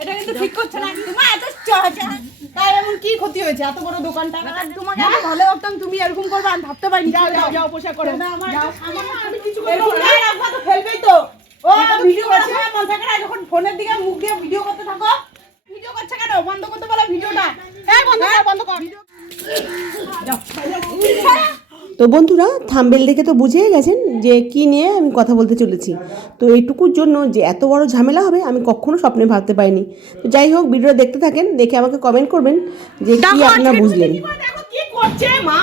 এটা কিন্তু ঠিক করছে না। তোমার এত তাই এমন কি ক্ষতি হয়েছে এত বড় দোকানটা? তোমাকে আমি ভালো ভাবতাম, তুমি এরকম করবে আমি ভাবতে পারিনি। যাও যাও যাও পোশাক করো না, আমার আমি কিছু করব না। রাখবা তো ফেলবেই তো। ও ভিডিও করছে মন থাকে না, যখন ফোনের দিকে মুখ দিয়ে ভিডিও করতে থাকো। ভিডিও করছে কেন? বন্ধ করতে বলো ভিডিওটা। এই বন্ধ কর, বন্ধ কর। যাও তো বন্ধুরা, থাম্বনেল দেখে তো বুঝেই গেছেন যে কি নিয়ে আমি কথা বলতে চলেছি। তো এইটুকুর জন্য যে এত বড় ঝামেলা হবে আমি কখনো স্বপ্নে ভাবতে পারিনি। তো যাই হোক, ভিডিওটা দেখতে থাকেন, দেখে আমাকে কমেন্ট করবেন যে কি আপনারা বুঝলেন। দেখো কি করছে মা।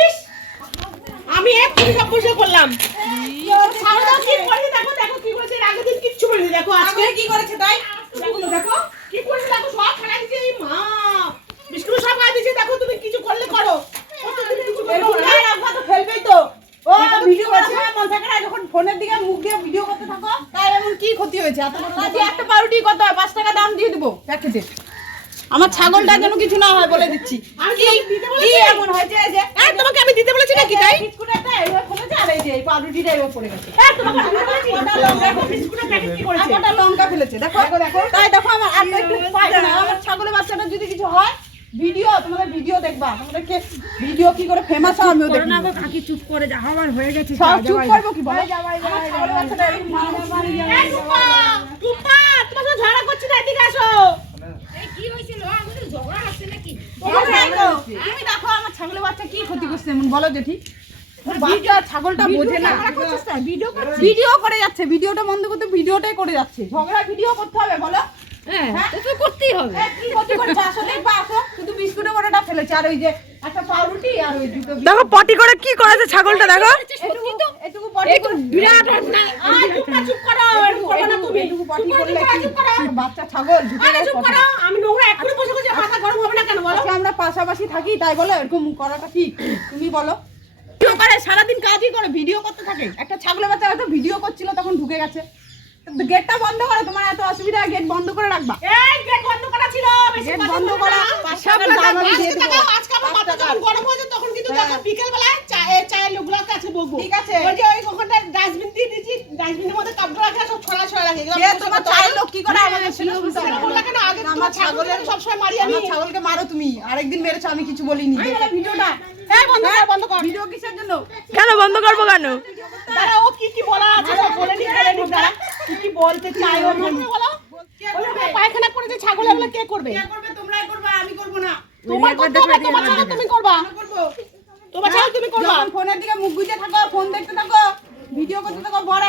ইস আমি এক্ষুনি সব বসে করলাম। সারদা কি করছে দেখো, দেখো কি করেছে। আগের দিন কিচ্ছু বলেনি, দেখো আজকে কি করেছে। তাই দেখো দেখো কি করেছে, দেখো সব ফেলা দিয়েছে। এই মা বিস্কুট সব খাই দিয়েছে। দেখো তুমি কিছু করলে করো, রাখবা তো ফেলবেই তো। ও ভিডিও করছে মন থাকে না, যখন ফোনের দিকে মুখ দিয়ে ভিডিও করতে থাকো। তাই এমন কি ক্ষতি হয়েছে এত বড়? একটা পাউরুটি কত হয়? 5 টাকা দাম দিয়ে দেবো প্যাকেটে। আমার ছাগলটা যেন কিছু না হয় বলে দিচ্ছি। আমি কি এমন হয়েছে যে তোমাকে আমি দিতে বলেছি নাকি? তাই বিস্কুটটা এইভাবে ফেলেছে আর এই যে এই পাউরুটিটা এইভাবে পড়ে গেছে। তোমাকে আমি বলেছি ওটা লঙ্কা, বিস্কুটের প্যাকেট কি করেছে? ওটা লঙ্কা ফেলেছে। দেখো দেখো তাই দেখো আমার আর একটু পাই না। আমার ছাগলের বাচ্চাটা যদি কিছু হয়, ভিডিও তোমাদের ভিডিও দেখবা, তোমাদেরকে ভিডিও কি করে ফেমাস হয় আমিও দেখব না। গো কাকি চুপ করে যা, আমার হয়ে গেছে। সব চুপ করব কি বলো? আমার ছাগলের বাচ্চাটা এরকম মারা বাড়ি যাবে। এই টুপা টুপা, তোমার সাথে ঝগড়া করছি না, এদিকে আসো। এই কি হইছিল? আমাদের ঝগড়া হচ্ছে নাকি? তুমি দেখো আমার ছাগলের বাচ্চা কি ক্ষতি করছে এমন বলো দেখি। বাচ্চা ছাগলটা বোঝে না, ভিডিও করে যাচ্ছে। ভিডিওটা বন্ধ করতে ভিডিওটাই করে যাচ্ছে। ঝগড়া ভিডিও করতে হবে বলো? হ্যাঁ তো করতেই হবে। কি ক্ষতি করছে আসো দেখবা, আসো। শুধু বিস্কুটের বড়টা ফেলেছে আর ওই যে একটা পাউরুটি আর ওই দুটো। দেখো পটি করে কি করেছে ছাগলটা, দেখো এটুকু পটি করে বিরাট অন্যায়। চুপ করো, করবে না তুমি। এটুকু পটি করলে কি বাচ্চা ছাগল ঢুকে গেছে। চুপ করো, আমি নোংরা এক্ষুনি বসে বসে মাথা গরম হবে না কেন বলো? আমরা পাশাপাশি থাকি তাই বলো এরকম করাটা ঠিক? তুমি বলো। ভিডিও করে সারাদিন কাজই করে, ভিডিও করতে থাকে। একটা ছাগলের বাচ্চা হয়তো ভিডিও করছিল তখন ঢুকে গেছে। গেটটা বন্ধ করো, তোমার এত অসুবিধা, গেট বন্ধ করে রাখবা। এই গেট বন্ধ করা ছিল, গেট বন্ধ করা। আজকে আমার মাথা যখন গরম হয়ে যায় তখন কিন্তু দেখো বিকেল বেলায় চায়ের লোকগুলোকে আছে বলবো। ঠিক আছে, ওই যে ওই ওখানটা ডাস্টবিন দিয়ে দিয়েছি, ডাস্টবিনের মধ্যে কাপড় রাখা সব ছড়া ছড়া রাখে। এগুলো তোমার চায়ের লোক কি করে আমাকে ছিল শুনতে বললা কেন? আগে আমার ছাগলের সব সময় মারি আমি। আমার ছাগলকে মারো তুমি, আরেকদিন মেরেছো আমি কিছু বলিনি। এই ভিডিওটা এই বন্ধ কর, বন্ধ কর। ভিডিও কিসের জন্য? কেন বন্ধ করবো কেন? দাঁড়া, ও কি কি বলা আছে সব বলে নি। দাঁড়া, কি কি বলতে চাই ও বলো। পায়খানা করেছে ছাগল, এগুলো কে করবে? কে করবে? তোমরাই করবে, আমি করব না। তোমার করতে হবে, তোমার ছাগল তুমি করবা। আমি করব, তোমার ছাগল তুমি করবা। ফোনের দিকে মুখ গুজে থাকো, ফোন দেখতে থাকো, ভিডিও করতে থাকো। বড়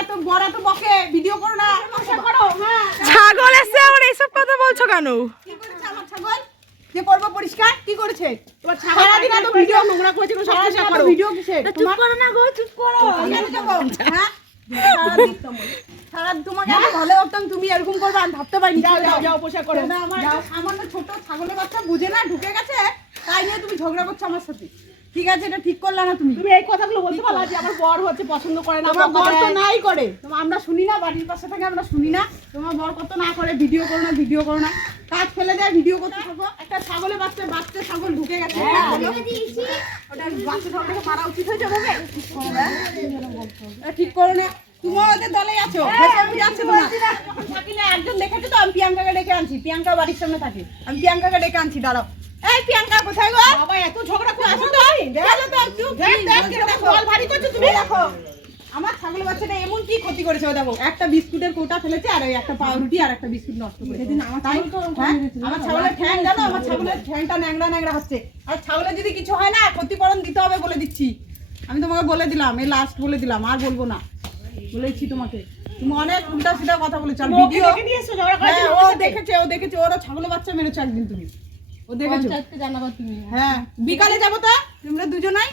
তো বকে, ভিডিও করো না, নকশা করো। হ্যাঁ, ছাগল এসে আমার এইসব কথা বলছো কেন? কি করেছে আমার ছাগল? যে করব পরিষ্কার কি করেছে? তোমার ছাগল সারাদিন তো ভিডিও নোংরা করেছে, সব কিছু করো। ভিডিও কিসের? চুপ করো না গো, চুপ করো। হ্যাঁ, তোমাকে আমি ভালো ভাবতাম, তুমি এরকম করবে আমি ভাবতে পারিনি। যাও যাও যাও পোশাক করো না। আমার সামান্য ছোট ছাগলের বাচ্চা বুঝে না ঢুকে গেছে, তাই নিয়ে তুমি ঝগড়া করছো আমার সাথে। ঠিক আছে, এটা ঠিক করলে না তুমি। তুমি এই কথাগুলো বলতে পারো যে আমার বর হচ্ছে পছন্দ করে না। আমার বর তো নাই করে, আমরা শুনি না, বাড়ির পাশে থেকে আমরা শুনি না। তোমার বর কত না করে, ভিডিও করো না, ভিডিও করো না, কাজ ফেলে দেয়, ভিডিও করতে থাকো। একটা ছাগলের বাচ্চা ছাগল ঢুকে গেছে, ওটা বাচ্চা ছাগলকে মারা উচিত হয়েছে ভাবে? ঠিক করো না। তুমি ওদের দলে আছো, থাকিলে একজন দেখেছো তো? আমি প্রিয়াঙ্কাকে ডেকে আনছি, প্রিয়াঙ্কা বাড়ির সামনে থাকে, আমি প্রিয়াঙ্কাকে ডেকে আনছি। দাঁড়াও, এই প্রিয়াঙ্কা কোথায় গো? বাবা এত ঝগড়া করে আসো তো, দেখো ভারী করছো তুমি। দেখো আমার ছাগলের বাচ্চাটা এমন কি ক্ষতি করেছে ও দেখো। একটা বিস্কুটের কোটা ফেলেছে আর একটা পাউরুটি আর একটা বিস্কুট নষ্ট করে। সেদিন আমার ছাগলের ঠ্যাং জানো, আমার ছাগলের ঠ্যাংটা ন্যাংরা ন্যাংরা হচ্ছে। আর ছাগলের যদি কিছু হয় না, ক্ষতিপূরণ দিতে হবে বলে দিচ্ছি। আমি তোমাকে বলে দিলাম, এই লাস্ট বলে দিলাম, আর বলবো না, বলেছি তোমাকে। তুমি অনেক উল্টা সিধা কথা বলেছো। ভিডিও ও দেখেছে, ওরা ছাগলের বাচ্চা মেরেছো একদিন তুমি, ও দেখেছো। হ্যাঁ, বিকালে যাবো তো তোমরা দুজনাই।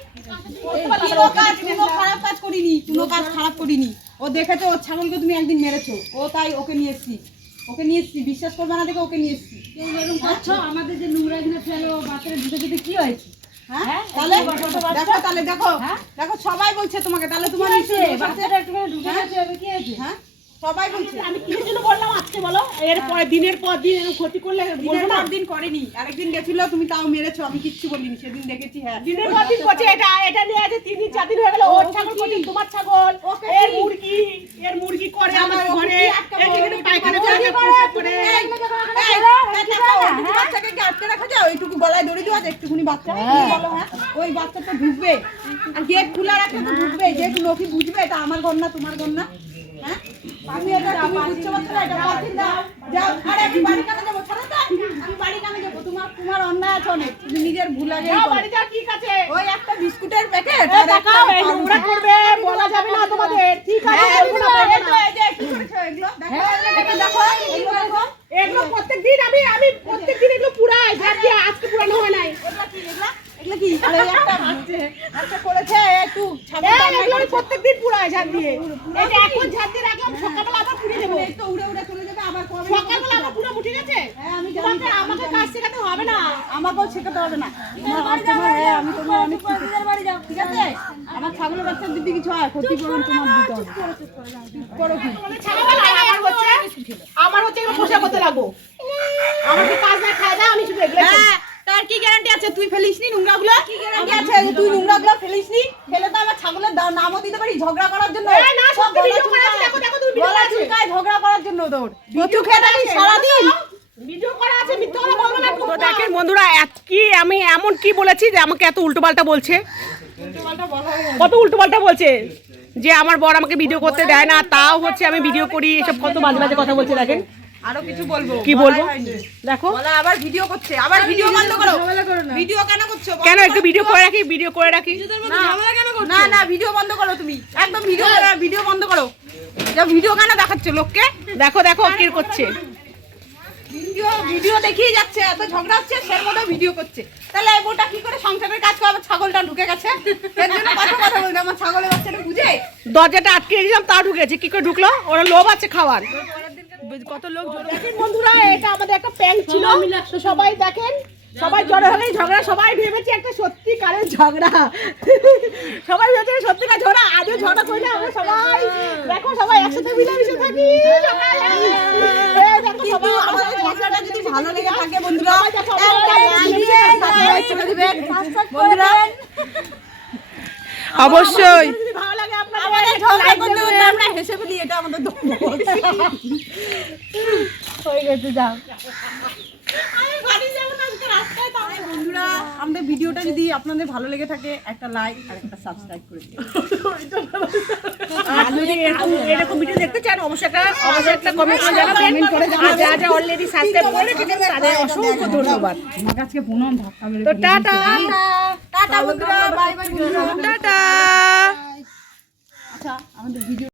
কোনো খারাপ কাজ করিনি, কোনো কাজ খারাপ করিনি। ও দেখেছো ওর ছাগলকে তুমি একদিন মেরেছো, ও তাই ওকে নিয়ে এসছি, বিশ্বাস করবে না দেখে ওকে নিয়ে এসছি। আমাদের যে নোংরা গুলো ফেলো বাচ্চারা ঢুকে কি হয়েছে? হ্যাঁ, তাহলে দেখো, তাহলে দেখো, দেখো সবাই বলছে তোমাকে, তাহলে তোমার বাচ্চাটা একটু ঢুকে গেছে, কি হয়েছে? হ্যাঁ, সবাই বলছে। আমি কিসের জন্য বললাম আজকে বলো? এরপরে দিনের পর দিন এরকম ক্ষতি করলে দিনের পর দিন করেনি। আরেকদিন গেছিল তুমি তাও মেরেছো, আমি কিচ্ছু বলিনি, সেদিন দেখেছি। হ্যাঁ, দিনের পর দিন করছে। এটা নিয়ে আছে 3 দিন 4 দিন হয়ে গেল। ওর ছাগল করছে, তোমার ছাগল, এর মুরগি, এর মুরগি করে আমাদের ঘরে এখানে পায়খানা করে পয়সা করে বাচ্চাকে কি আটকে রাখা যায়? ওইটুকু গলায় দড়ি দেওয়া যায়, একটুকুনি বাচ্চা বলো, হ্যাঁ ওই বাচ্চা তো ঢুকবে, আর গেট খোলা রাখলে তো ঢুকবে, যেহেতু লোকই বুঝবে এটা আমার ঘর না তোমার ঘর না। হ্যাঁ তুমি এটা তুমি বুঝতে পারছো না, এটা পাঠিয়ে দাও যাও। আরে আমি বাড়ি কেন যাবো? ছাড়ো তো, আমি বাড়ি কেন যাবো? তোমার অন্যায় আছে অনেক, তুমি নিজের ভুল আগে বাড়ি যা ঠিক আছে। ওই একটা বিস্কুটের প্যাকেট আর দেখাও এই নোংরা করবে বলা যাবে না তোমাদের, ঠিক আছে? বলবো না, বলবো না। এই যে কি করেছো এগুলো দেখো, একটু দেখো এগুলো দেখো, এগুলো প্রত্যেকদিন আমি প্রত্যেকদিন এগুলো পুরাই, ঝাড় দিয়ে আজকে পুরানো হয় নাই। এগুলো কি এগুলো কি? আরে একটা করেছে একটু ছাগল এগুলো আমি প্রত্যেকদিন পুরাই ঝাড় দিয়ে। এই যে এখন ঝাড় দিয়ে রাখলাম, সকালবেলা আবার পুড়ে দেবো। এই তো উড়ে উড়ে চলে যাবে আবার কবে? সকালবেলা আবার পুরো উঠে গেছে। হ্যাঁ আমি জানি, তোমাকে আমাকে কাজ শেখাতে হবে না। আমাকেও শেখাতে হবে না। হ্যাঁ আমি তোমার অনেক বাড়ি যাও, ঠিক আছে? আমার ছাগলের বাচ্চার দিদি কিছু হয় ক্ষতিপূরণ তোমার দিতে হবে। করো কি? ছাগলবেলা আমার হচ্ছে এগুলো পোষা করতে লাগবো। আমাকে কাজ না খায় দাও, আমি শুধু এগুলো করি। হ্যাঁ তার কি গ্যারান্টি আছে তুই ফেলিসনি নোংরাগুলো? কি গ্যারান্টি আছে যে তুই নোংরাগুলো ফেলিসনি? ফেলে তো আমার ছাগলের নামও দিতে পারি ঝগড়া করার জন্য। না, সত্যি ভিডিও করা আছে, দেখো দেখো তুমি ভিডিও করা আছে। চুলকায় ঝগড়া করার জন্য তোর ভিডিও খেয়ে থাকিস সারাদিন। ভিডিও করা আছে, মিথ্যা কথা বলবো না। তো দেখেন বন্ধুরা, কি আমি এমন কি বলেছি যে আমাকে এত উল্টোপাল্টা বলছে, কত উল্টোপাল্টা বলছে যে আমার বর আমাকে ভিডিও করতে দেয় না, তাও হচ্ছে আমি ভিডিও করি, এসব কত বাজে বাজে কথা বলছে। দেখেন আরো কিছু বলবো, কি বলবো দেখো। বলা আবার ভিডিও করছে, আবার ভিডিও বন্ধ করো। ভিডিও কেন করছো? কেন একটু ভিডিও করে রাখি, ভিডিও করে রাখি। না না ভিডিও বন্ধ করো, তুমি একদম ভিডিও বন্ধ করো। যা ভিডিও কেন দেখাচ্ছ লোককে? দেখো দেখো কি করছে। ভিডিও দেখিয়ে যাচ্ছে, এত ঝগড়া হচ্ছে সের মধ্যে ভিডিও করছে। তাহলে এই বউটা কি করে সংসারের কাজ করে? ছাগলটা ঢুকে গেছে, এর জন্য কথা বলতে আমার ছাগলের বাচ্চাটা বুঝে দরজাটা আটকে রেখেছিলাম, তা ঢুকেছে। কি করে ঢুকলো? ওরা লোভ আছে খাওয়ার। কত লোক দেখেন বন্ধুরা, এটা আমাদের একটা প্যান্ট ছিল, তো সবাই দেখেন, সবাই জড়ো হয়ে ঝগড়া, সবাই ভেবেছে একটা সত্যিকারের ঝগড়া, সবাই ভেবেছে সত্যিকার ঝগড়া। আজও ঝগড়া করি না আমরা সবাই, দেখো সবাই একসাথে মিলেমিশে থাকি। কিন্তু আমাদের ঝগড়াটা যদি ভালো লেগে থাকে বন্ধুরা, বন্ধুরা অবশ্যই যদি ভালো লাগে আপনাদের ঝগড়া করতে করতে আমরা হেসে ফেলি, এটা আমাদের হয়ে গেছে। যাও বন্ধুরা, আমাদের ভিডিওটা যদি আপনাদের ভালো লেগে থাকে একটা লাইক আর একটা সাবস্ক্রাইব করে দিন। আর যদি এরকম ভিডিও দেখতে চান অবশ্যই একটা কমেন্ট করে জানাবেন। আর যারা অলরেডি সাবস্ক্রাইব করে রেখেছেন তাদের অসংখ্য ধন্যবাদ। আমার কাছে পুনম ধাক্কা মেরে তো টাটা টাটা বন্ধুরা, বাই বাই বন্ধুরা, টাটা। আচ্ছা আমাদের ভিডিও